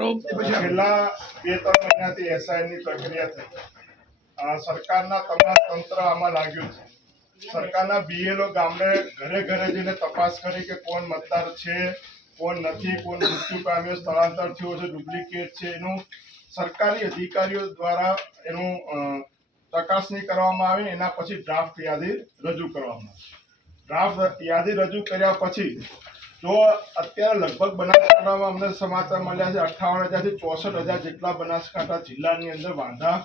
છેલ્લા 2-3 મહિનાથી એસઆઈની પ્રક્રિયા થઈ સરકારના તમામ તંત્ર આમાં લાગ્યું છે. સરકારના બીએલઓ ગામડે ઘરે ઘરે જઈને તપાસ કરી કે કોણ મતદાર છે, કોણ નથી, કોણ મૃત્યુ પામ્યો, સ્થળાંતર થયો છે, ડુપ્લિકેટ છે, એનું સરકારી અધિકારીઓ દ્વારા એનું ચકાસણી કરવામાં આવે. એના પછી ડ્રાફ્ટ યાદી રજૂ કરવામાં આવે. ડ્રાફ્ટ યાદી રજૂ કર્યા પછી જો અત્યારે લગભગ બનાસકાંઠામાં અમને સમાચાર મળ્યા છે 58,000 થી 64,000 જેટલા બનાસકાંઠા જિલ્લાની અંદર વાંધા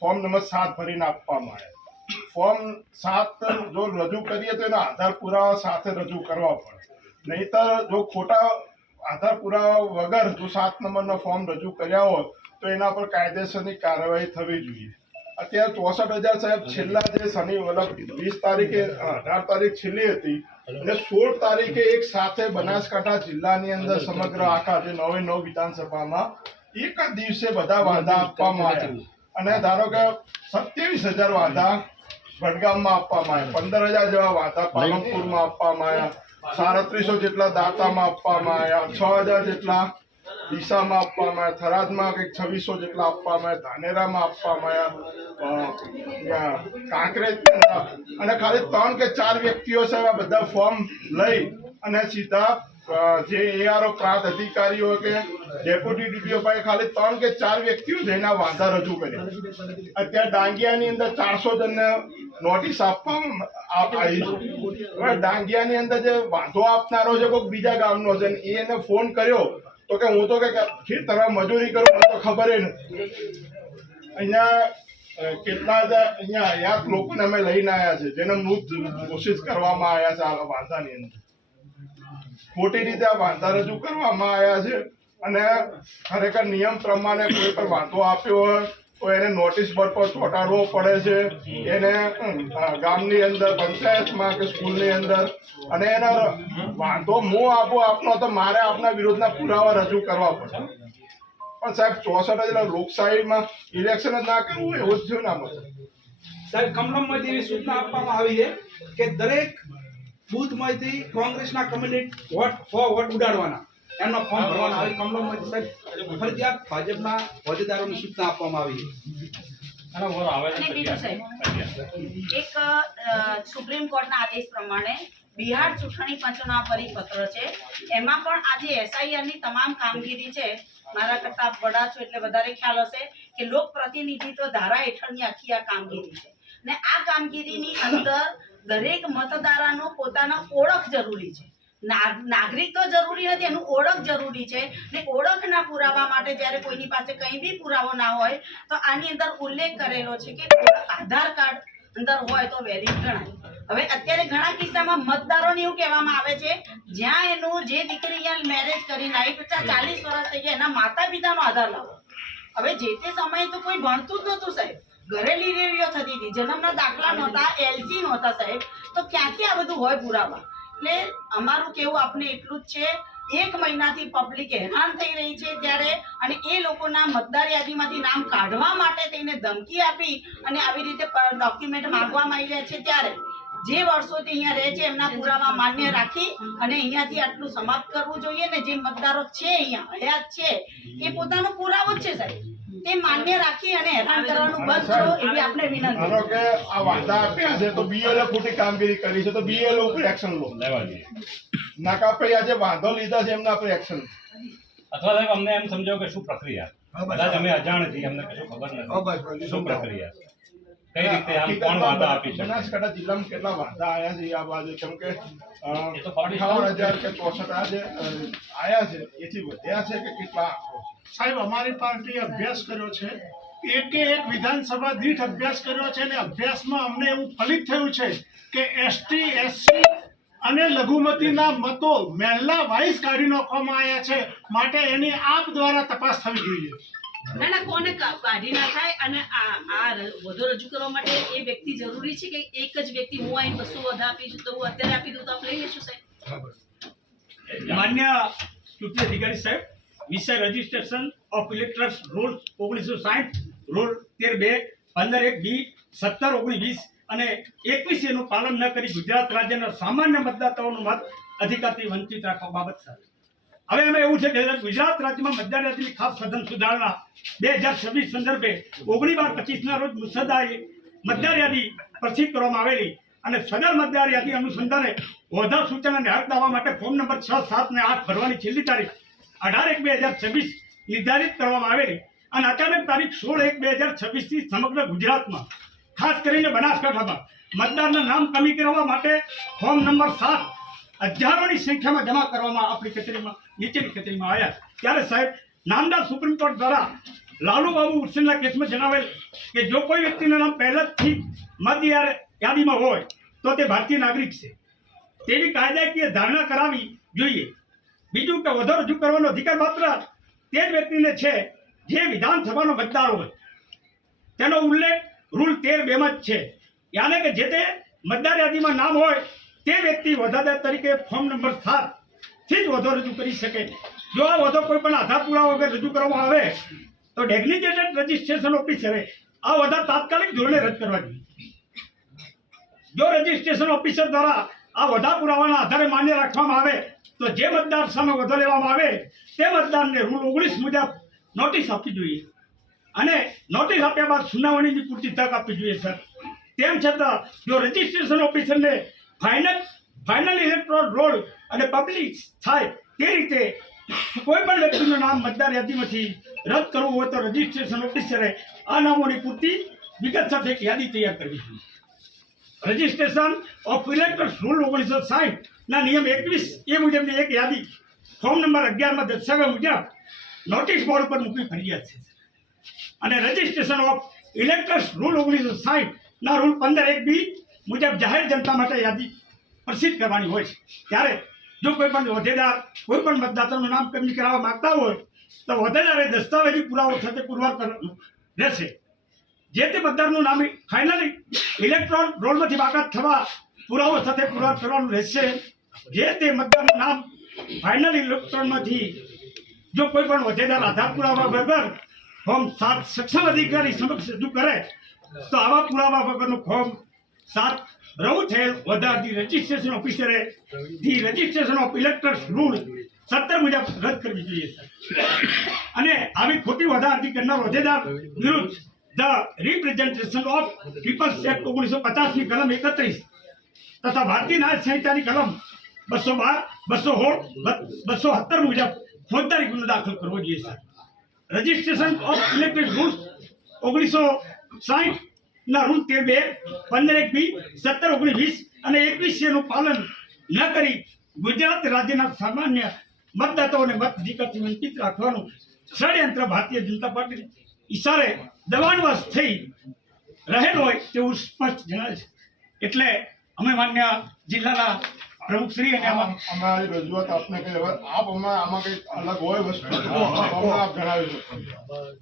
ફોર્મ નંબર 7 ભરીને આપવામાં આવ્યા. ફોર્મ 7 જો રજૂ કરીએ તો એના આધાર પુરાવા સાથે રજૂ કરવા પડે. નહીતર જો ખોટા આધાર પુરાવા વગર જો 7 નંબરનો ફોર્મ રજૂ કર્યા હોય તો એના પર કાયદેસરની કાર્યવાહી થવી જોઈએ. અત્યારે 64,000 સાહેબ છેલ્લા જે શનિ મતલબ 20 તારીખે 18 તારીખ છેલ્લી હતી અને 16 તારીખે એક સાથે બનાસકાંઠા જિલ્લાની અંદર સમગ્ર આખા જે 9 વિધાનસભામાં એક જ દિવસે બધા વાંધા આપવામાં આવ્યા. અને ધારો કે 27,000 વાંધા વડગામમાં આપવામાં આવ્યા, 15,000 જેવા વાંધા પાલનપુરમાં આપવામાં આવ્યા, 3700 જેટલા દાંતામાં આપવામાં આવ્યા, 6,000 જેટલા ડીસામાં આપવામાં આવ્યા, થરાદમાં કંઈક 2600 જેટલા આપવામાં આવ્યા, ધાનેરામાં આપવામાં આવ્યા, કાંકરેજ અને ખાલી 3 કે 4 વ્યક્તિઓ છે આ બધા ફોર્મ લઈ અને સીધા જે એઆરઓ પ્રાંત અધિકારીઓ કે ડેપ્યુટી ડીડીઓ પાસે ખાલી 3 કે 4 વ્યક્તિઓ જઈને વાંધા રજૂ કર્યા. અત્યારે ડાંગિયાની અંદર 400 જણને નોટિસ આપવામાં આવી છે. ડાંગિયાની અંદર જે વાંધો આપનારો છે કોઈ બીજા ગામનો છે એને ફોન કર્યો તો કે હું તો કે તમે મજૂરી કરો મને તો ખબર નથી. અહીંયા કેટલા અહીંયા હયાત લોકોને અમે લઈને આવ્યા છે જેને મૃત ઘોષિત કરવામાં આવ્યા છે આ વાંધાની અંદર. ખોટી રીતે આ વાંધા રજૂ કરવામાં આવ્યા છે અને ખરેખર નિયમ પ્રમાણે કોઈ પણ વાંધો આપ્યો હોય તો એને નોટિસ બોર્ડ પર ચોંટાડવો પડે છે. એને ગામની અંદર પંચાયતમાં કે સ્કૂલની અંદર અને એનો વાંધો હું આપું આપનો તો મારે આપના વિરોધના પુરાવા રજૂ કરવા પડે. પણ સાહેબ 64,000 લોકશાહીમાં ઇલેક્શન જ ના કરવું એવું જ થયું ના મળે. સાહેબ કમલમમાંથી એવી સૂચના આપવામાં આવી છે કે દરેક બૂથમાંથી કોંગ્રેસના કેન્ડિડેટ વોટ ઉડાડવાના એમનો ફોર્મ ભરવાના આવી કમલમમાંથી સાહેબ ફરજિયાત ભાજપના હોદ્દેદારોને સૂચના આપવામાં આવી છે. એક સુપ્રીમ કોર્ટના આદેશ પ્રમાણે બિહાર ચૂંટણી પંચનો આ પરિપત્ર છે. એમાં પણ આજે એસઆઈઆરની તમામ કામગીરી છે. મારા કરતા વડા છો એટલે વધારે ખ્યાલ હશે કે લોક પ્રતિનિધિત્વ ધારા હેઠળની આખી આ કામગીરી છે. ને આ કામગીરીની અંદર દરેક મતદારાનો પોતાનો ઓળખ જરૂરી છે. નાગરિક તો જરૂરી નથી, એનું ઓળખ જરૂરી છે. ને ઓળખના પુરાવા માટે જ્યારે કોઈની પાસે કંઈ બી પુરાવો ના હોય તો આની અંદર ઉલ્લેખ કરેલો છે કે આધાર કાર્ડ અંદર હોય તો વેલિડ ગણાય. હવે અત્યારે ઘણા કિસ્સામાં મતદારોને એવું કહેવામાં આવે છે જ્યાં એનું જે દીકરી અહીંયા મેરેજ કરીને આવી 40 વર્ષ થઈ ગયા એના માતા પિતાનો આધાર લાવો. હવે જે તે સમયે તો કોઈ ભણતું જ નહોતું સાહેબ, ઘરે ડિલિવરીઓ થતી હતી, જન્મના દાખલા નહોતા, એલસી નહોતા સાહેબ, તો ક્યાંથી આ બધું હોય પુરાવા? એટલે અમારું કેવું આપને એટલું જ છે, 1 મહિનાથી પબ્લિક હેરાન થઈ રહી છે ત્યારે અને એ લોકોના મતદાર યાદીમાંથી નામ કાઢવા માટે તેને ધમકી આપી અને આવી રીતે ડોક્યુમેન્ટ માંગવામાં આવી રહ્યા છે ત્યારે જે વર્ષોથી અહીંયા રહે છે એમના પુરાવા માન્ય રાખી અને અહીંયાથી આટલું સમાપ્ત કરવું જોઈએ. ને જે મતદારો છે અહીંયા હયાત છે એ પોતાનો પુરાવો જ છે સાહેબ, તે માન્ય રાખી અને હેરાન કરવાનું બંધ કરો એવી આપણે વિનંતી. ધારો કે આ વાંધા આપ્યા છે તો બીએલઓ ખોટી કામગીરી કરી છે તો બીએલઓ ઉપર એક્શન લો લેવા જોઈએ. નાકા ભાઈ આજે વાંધો લીધા છે એમના પર એક્શન અથવા સાહેબ અમને એમ સમજો કે શું પ્રક્રિયા કદાચ અમે અજાણ છીએ, અમને કશું ખબર નથી શું પ્રક્રિયા કઈ રીતે આમ કોણ વાંધા આપી શકે. બનાસકાંઠા જિલ્લામાં કેટલા વાંધા આવ્યા છે આ બાજુ કેમ કે 58,000 કે 64,000 જે આવ્યા છે એથી વધ્યા છે કે કેટલા આંકડો છે? સાહેબ અમારી પાર્ટીએ અભ્યાસ કર્યો છે, એક વિધાનસભા દીઠ અભ્યાસ કર્યો છે અને અભ્યાસમાં અમને એવું ફલિત થયું છે કે એસટી એસસી અને લઘુમતીના મતો મહેલા વાઇસ કાઢી નાખવામાં આવ્યા છે. માટે એની આપ દ્વારા તપાસ થવી જોઈએ. ના કોને કાઢી ના થાય અને આ વધુ રજૂ કરવા માટે એ વ્યક્તિ જરૂરી છે કે એક જ વ્યક્તિ હું આઈને 200 વધા આપીશું તો હું અત્યારે આપી દઉં તો આપણે લઈ લઈશું સાહેબ? માન્ય ચૂંટણી અધિકારી સાહેબ, વિષય registration of electors rule 1960 rule 13(2), 15(1)(b), 17(19)(20) અને 21A નું પાલન ન કરી ગુજરાત રાજ્યના સામાન્ય મતદાતાઓનો મત અધિકારથી વંચિત રાખવા બાબત સર હવે એમાં એવું છે કે ગુજરાત રાજ્યમાં મતદાર યાદીની ખાસ સઘન સુધારણા 2026 સંદર્ભે 19/25 રોજ મુસદ્દાએ મતદાર યાદી પ્રસિદ્ધ કરવામાં આવેલી અને સદર મતદાર યાદી અનુસંધાને વધાર સૂચન અને હક દાવા માટે ફોર્મ નંબર 6, 7 અને 8 ભરવાની છેલ્લી તારીખ 18/1/2026 નિર્ધારિત કરવામાં આવેલી અને અચાનક તારીખ 16/1/2026 થી સમગ્ર ગુજરાતમાં ખાસ કરીને બનાસકાંઠામાં મતદારના નામ કમી કરવા માટે ફોર્મ નંબર 7 હજારોની સંખ્યામાં જમા કરવામાં આપણી કચેરીમાં નીચેની કચેરીમાં આવ્યા. ત્યારે સાહેબ નામદાર સુપ્રીમ કોર્ટ દ્વારા લાલુબાબુ ઉર્સેલના કેસમાં જણાવેલ કે જો કોઈ વ્યક્તિનું નામ પહેલાથી મત યાદીમાં હોય તો તે ભારતીય નાગરિક છે તેવી કાયદાકીય ધારણા કરાવી જોઈએ. બીજું કે વધુ રજૂ કરવાનો અધિકાર માત્ર તે જ વ્યક્તિને છે જે વિધાનસભાનો મતદાર હોય. તેનો ઉલ્લેખ રૂલ 13(2) જ છે. યાને કે જે તે મતદાર યાદીમાં નામ હોય તે વ્યક્તિ વધાદાર તરીકે ફોર્મ નંબર 7 થી જ વધુ રજૂ કરી શકે. જો આ વધુ કોઈ પણ આધાર પુરાવા વગર રજૂ કરવામાં આવે તો ડેઝિગ્નેટેડ રજિસ્ટ્રેશન ઓફિસરે આ વધાર તાત્કાલિક ધોરણે રદ કરવા જોઈએ. જો રજિસ્ટ્રેશન ઓફિસર દ્વારા આ વધાર પુરાવાના આધારે માન્ય રાખવામાં આવે તો જે મતદાર સામે વધુ લેવામાં આવે તે મતદારને રૂલ 19 મુજબ નોટિસ આપવી જોઈએ અને નોટિસ આપ્યા બાદ સુનાવણીની પૂરતી તક આપવી જોઈએ સર. તેમ છતાં જો રજિસ્ટ્રેશન ઓફિસરને ફાઇનલ ઇલેક્ટોરલ રોલ અને પબ્લિક થાય તે રીતે કોઈ પણ વ્યક્તિનું નામ મતદાર યાદીમાંથી રદ કરવું હોય તો રજિસ્ટ્રેશન ઓફિસરે આ નામોની પૂરતી વિગત સાથે એક યાદી તૈયાર કરવી જોઈએ. રજિસ્ટ્રેશન ઓફ ઇલેક્ટર્સ રૂલ 1960 ના નિયમ 21 મુજબની એક યાદી ફોર્મ નંબર 11 માં દર્શાવ્યા મુજબ નોટિસ બોર્ડ પર મૂકવી ફરજિયાત છે અને રજિસ્ટ્રેશન ઓફ ઇલેક્ટર્સ રૂલ 1960 ના રૂલ 15(1)(b) મુજબ જાહેર જનતા માટે યાદી પ્રસિદ્ધ કરવાની હોય છે. ત્યારે જો કોઈ પણ હોદ્દેદાર કોઈ પણ મતદાતાનું નામ કમી કરાવવા માંગતા હોય તો હોદ્દેદારે દસ્તાવેજી પુરાવો સાથે પુરવાર કરવાનું રહેશે. જે તે મતદારનું નામ ફાઇનલી ઇલેક્ટ્રોન રોલમાંથી બાકાત થવા પુરાવો સાથે પુરવાર કરવાનું રહેશે. જે તે મતદારનું નામ ફાઇનલ ઇલેક્ટ્રોનમાંથી જો કોઈ પણ હોદ્દેદાર આધાર પુરાવા વગર ફોર્મ 7 સક્ષમ અધિકારી સમક્ષ રજૂ કરે તો આવા પુરાવા વગરનું ફોર્મ 7 રજૂ થયેલ વધારતી રજિસ્ટ્રેશન ઓફિસરે the registration of electors rule 17 મુજબ રદ કરવી જોઈએ અને આવી ખોટી વધારતી કરનાર હોદ્દેદાર વિરુદ્ધ the representation of people's act 1950 ની કલમ 31 તથા ભારતીય ન્યાય સંહિતાની કલમ 212, 217 મુજબ ફોજદારી ગુનો દાખલ કરવો જોઈએ sir. Registration of electoral rules 1960 ના રૂલ 13(2), 15(1)(b), 17(19)(20) અને 21(c) નું પાલન ન કરી ગુજરાત રાજ્યના સામાન્ય મતદાતાઓને મત અધિકારથી વંચિત રાખવાનું ષડયંત્ર ભારતીય જનતા પાર્ટી ઈશારે દબાણવશ થઈ રહેલ હોય તેવું સ્પષ્ટ જણાય છે. એટલે અમે માન્ય જિલ્લાના પ્રમુખશ્રી અને અમારી રજૂઆત આપને કઈ હવે આપ આમાં કઈ અલગ હોય વસ્તુ આપ જણાવી શકો.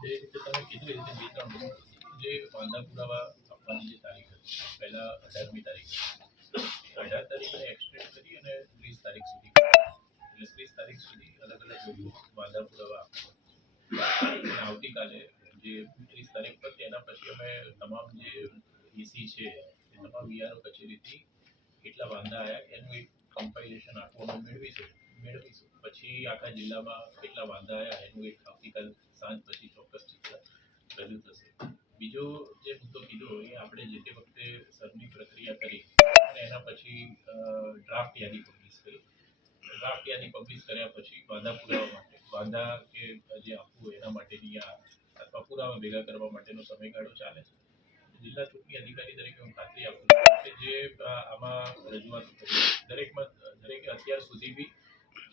જે રીતે તમે કીધું એ રીતે જે વાંધા પુરાવા આપવાની જે તારીખ હતી પહેલા 18મી તારીખ 18 તારીખને એક્સટેન્ડ કરી અને 30 તારીખ સુધી એટલે 30 તારીખ સુધી અલગ અલગ વાંધા પુરાવા અને આવતીકાલે જે 30 તારીખ પર તેના પછી અમે તમામ જે ઈસી છે એ તમામ વીઆરઓ કચેરીથી કેટલા વાંધા આવ્યા એનું એક કમ્પાઇલેશન આખું અમે મેળવીશું. પછી આખા જિલ્લામાં કેટલા વાંધા આવ્યા એનું એક આવતીકાલ સાંજ પછી ચોક્કસ ચિત્ર રજૂ થશે. બીજો જે મુદ્દો કીધો એ આપણે જે તે વખતે સરની પ્રક્રિયા કરી અને એના પછી ડ્રાફ્ટ યાદી પબ્લિશ કરી. ડ્રાફ્ટ યાદી પબ્લિશ કર્યા પછી વાંધા પુરાવા માટે વાંધા કે જે આપવું એના માટેની અથવા પુરાવા ભેગા કરવા માટેનો સમયગાળો ચાલે છે. જિલ્લા ચૂંટણી અધિકારી તરીકે હું ખાતરી આપું છું કે જે આમાં રજૂઆતો કરી દરેકે અત્યાર સુધી બી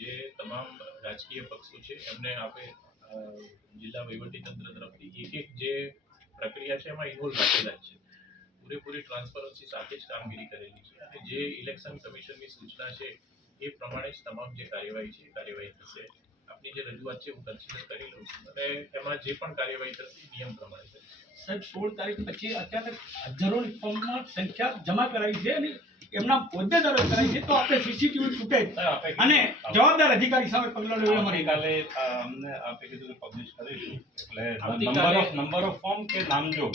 જે તમામ રાજકીય પક્ષો છે એમને આપણે જિલ્લા વહીવટીતંત્ર તરફથી એક જે પ્રક્રિયા છે એમાં ઇન્વોલ્વ રાખેલા જ છે. પૂરેપૂરી ટ્રાન્સપરન્સી સાથે જ કામગીરી કરેલી છે અને જે ઇલેક્શન કમિશનની સૂચના છે એ પ્રમાણે જ તમામ જે કાર્યવાહી છે એ કાર્યવાહી થશે. આપની જે રજૂઆત છે હું કન્સિડર કરી લઉં છું અને એમાં જે પણ કાર્યવાહી થશે નિયમ પ્રમાણે થશે. સાહેબ 16 તારીખ પછી અત્યારે હજારોની ફોર્મમાં સંખ્યા જમા કરાઈ છે અને એમના હોદ્દેદારો કરાઈ છે તો આપણે સીસીટીવી ફૂટેજ અને જવાબદાર અધિકારી સામે પગલાં લેવા અમારી ગઈકાલે અમને આપે કીધું કે પબ્લિશ કરીશું એટલે નંબર ઓફ ફોર્મ કે નામજો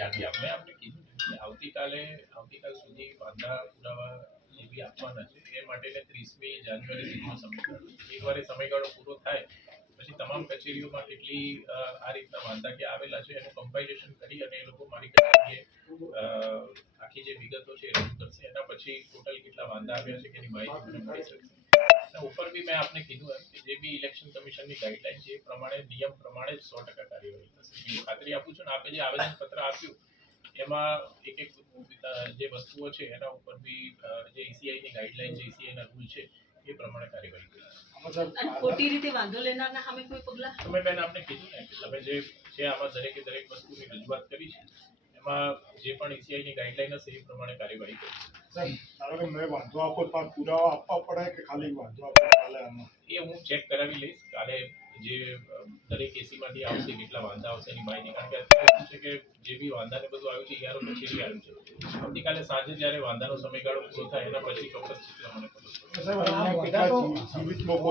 યાદી આપણે આપણે કીધું કે આવતીકાલ સુધી વાંધા પુરાવા જે સુધી આપવાના છે એ માટેને 30મી જાન્યુઆરી સુધીનો સમયગાળો છે. એકવાર એ સમયગાળો પૂરો થાય પછી તમામ કચેરીઓમાં કેટલી આ રીતના વાંધા કે આવેલા છે એનું કમ્પાઇલેશન કરી અને એ લોકો મારી કચેરીએ આખી જે વિગતો છે એ રજૂ કરશે. એના પછી ટોટલ કેટલા વાંધા આવ્યા છે કે એની માહિતી મને મળી શકશે. એના ઉપર બી મેં આપને કીધું એમ કે જે બી ઇલેક્શન કમિશનની ગાઈડલાઈન છે એ પ્રમાણે નિયમ પ્રમાણે જ 100% કાર્યવાહી થશે. હું ખાતરી આપું છું ને આપે જે આવેદનપત્ર આપ્યું એમાં એક જે વસ્તુઓ છે એના ઉપર બી જે ECIની ગાઈડલાઈન જે ECIના રૂલ છે એ પ્રમાણે કાર્યવાહી કરી. અને ખોટી રીતે વાંધો લેનારના સામે કોઈ પગલાં? તમે બેન આપને કીધું ને કે તમે જે છે આમાં દરેકે દરેક વસ્તુની રજૂઆત કરી છે એમાં જે પણ ECIની ગાઈડલાઈન હશે એ પ્રમાણે કાર્યવાહી કરી. સાહેબ ધારો કે મેં વાંધો આપો પણ પુરાવા આપવા પડે કે ખાલી વાંધો આપો ચાલે આમાં? એ હું ચેક કરાવી લઈશ કાલે જે દરેક એસીમાંથી આવશે કેટલા વાંધા આવશે એની માહિતી. કારણ કે અત્યારે શું છે કે જે બી વાંધાને બધું આવ્યું છે યારો કચેરી આવ્યું છે. આવતીકાલે સાંજે જ્યારે વાંધાનો સમયગાળો પૂરો થાય એના પછી ચોક્કસ ચિત્ર મને ખબર પડશે. સાહેબ અહીંયા કેટલા જીવિત લોકો